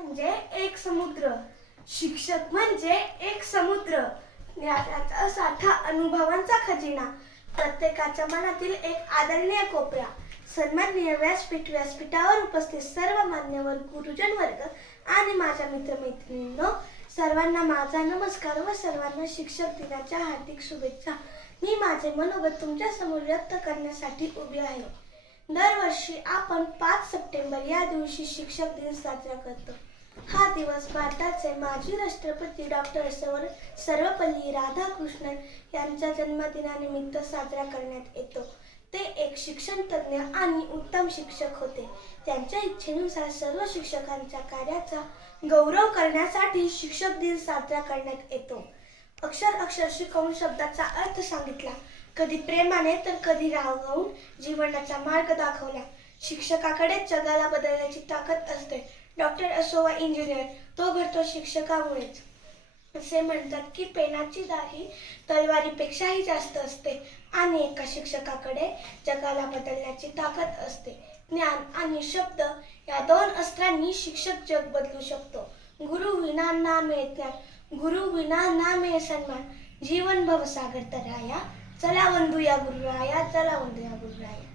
म्हणजे एक समुद्र. शिक्षक म्हणजे एक समुद्र, ज्ञानाचा साठा, अनुभवांचा खजिना, प्रत्येकाच्या मनातील एक आदरणीय कोपरा. सन्माननीय व्यासपीठावर उपस्थित सर्व मान्यवर गुरुजन वर्ग आणि माझ्या मित्रमैत्रिणींनो, सर्वांना माझा नमस्कार व सर्वांना शिक्षक दिनाच्या हार्दिक शुभेच्छा. मी माझे मनोगत तुमच्या समोर व्यक्त करण्यासाठी उभी आहे. दरवर्षी आपण 5 सप्टेंबर या दिवशी शिक्षक दिन साजरा करतो. हा दिवस भारताचे माजी राष्ट्रपती डॉक्टर सर्वपल्ली राधाकृष्णन यांच्या जन्मदिनानिमित्त साजरा करण्यात येतो. ते एक शिक्षण तज्ज्ञ आणि उत्तम शिक्षक होते. त्यांच्या इच्छेनुसार सर्व शिक्षकांच्या कार्याचा गौरव करण्यासाठी शिक्षक दिन साजरा करण्यात येतो. अक्षर शिकवून शब्दाचा अर्थ सांगितला, कधी प्रेमाने तर कधी रागावून जीवनाचा मार्ग दाखवला. शिक्षकाकडे जगाला बदलण्याची ताकद असते. डॉक्टर असो वा इंजिनियर, तो घडतो शिक्षकामुळेच. असे म्हणतात की पेनाची धार ही तलवारीपेक्षाही जास्त असते आणि एका शिक्षकाकडे जगाला बदलण्याची ताकद असते. ज्ञान आणि शब्द या 2 अस्त्रांनी शिक्षक जग बदलू शकतो. गुरु विना ना मिळे ज्ञान, गुरु विना ना मिळे सन्मान, जीवन भवसागर तराया, चला वंदूया गुरुराया, चला वंदूया गुरुराया.